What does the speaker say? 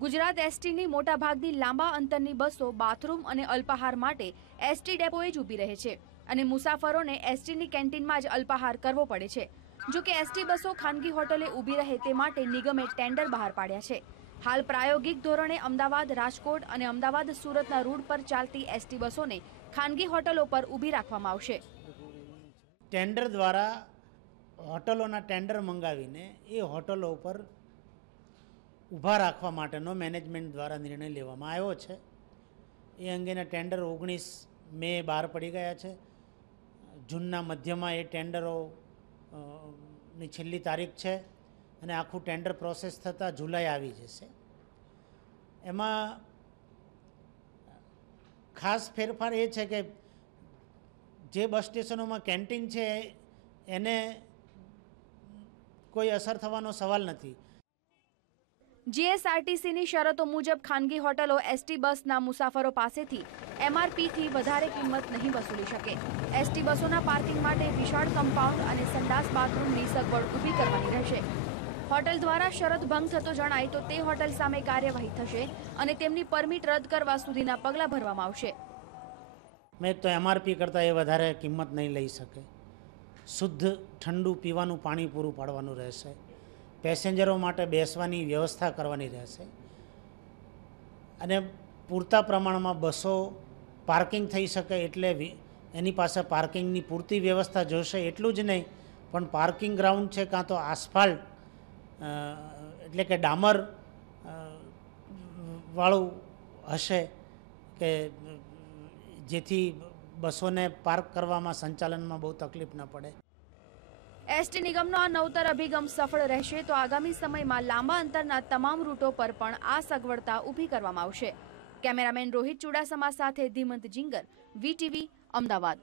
ગુજરાત એસટીની મોટાભાગની લાંબા અંતરની બસો બાથરૂમ અને અલ્પાહાર માટે એસટી ડેપોએ જ ઊભી રહે છે. અને મુસાફરોને એસટીની કેન્ટીનમાં જ અલ્પાહાર કરવો પડે છે. જો કે એસટી બસો ખાનગી હોટલે ઊભી રહે તે માટે નિગમે ટેન્ડર બહાર પાડ્યા છે. હાલ પ્રાયોગિક ધોરણે અમદાવાદ, રાજકોટ અને અમદાવાદ સુરતના રૂટ પર ચાલતી એસટી બસોને ખાનગી હોટલો પર ઊભી રાખવામાં આવશે. ટેન્ડર દ્વારા હોટલોના ટેન્ડર મંગાવીને એ હોટલો ઉપર ઊભા રાખવા માટેનો મેનેજમેન્ટ દ્વારા નિર્ણય લેવામાં આવ્યો છે. એ અંગેના ટેન્ડર ઓગણીસ મે બહાર પડી ગયા છે. જૂનના મધ્યમાં એ ટેન્ડરો ની છેલ્લી તારીખ છે અને આખું ટેન્ડર પ્રોસેસ થતાં જુલાઈ આવી જશે. એમાં ખાસ ફેરફાર એ છે કે જે બસ સ્ટેશનોમાં કેન્ટીન છે, એને કોઈ અસર થવાનો સવાલ નથી. જીએસઆરટીસીની શરતો મુજબ ખાનગી હોટલો, એસટી બસના મુસાફરો પાસેથી એમઆરપીથી વધારે કિંમત નહીં વસૂલી શકે. એસટી બસોના પાર્કિંગ માટે વિશાળ કમ્પાઉન્ડ અને સંડાસ બાથરૂમની સગવડ ઊભી કરવાની રહેશે. હોટલ દ્વારા શરત ભંગ થતો જણાય તો તે હોટલ સામે કાર્યવાહી થશે અને તેમની પરમિટ રદ કરવા સુધીના પગલાં ભરવામાં આવશે. મેં તો એમઆરપી કરતાં એ વધારે કિંમત નહીં લઈ શકે. શુદ્ધ, ઠંડુ પીવાનું પાણી પૂરું પાડવાનું રહેશે. પેસેન્જરો માટે બેસવાની વ્યવસ્થા કરવાની રહેશે. અને પૂરતા પ્રમાણમાં બસો પાર્કિંગ થઈ શકે એટલે એની પાસે પાર્કિંગની પૂરતી વ્યવસ્થા જોશે એટલું જ નહીં, પણ પાર્કિંગ ગ્રાઉન્ડ છે કાં તો આસફાલ્ટ એટલે કે ડામર વાળું હશે કે જેથી બસોને પાર્ક કરવામાં સંચાલનમાં બહુ તકલીફ ન પડે. એસટી નિગમનો આ નવતર અભિગમ સફળ રહેશે તો આગામી સમયમાં લાંબા અંતરના તમામ રૂટો પર પણ આ સગવડતા ઊભી કરવામાં આવશે. કેમેરામેન રોહિત ચુડાસમા સાથે ધીમંત જિંગર વીટીવી, અમદાવાદ.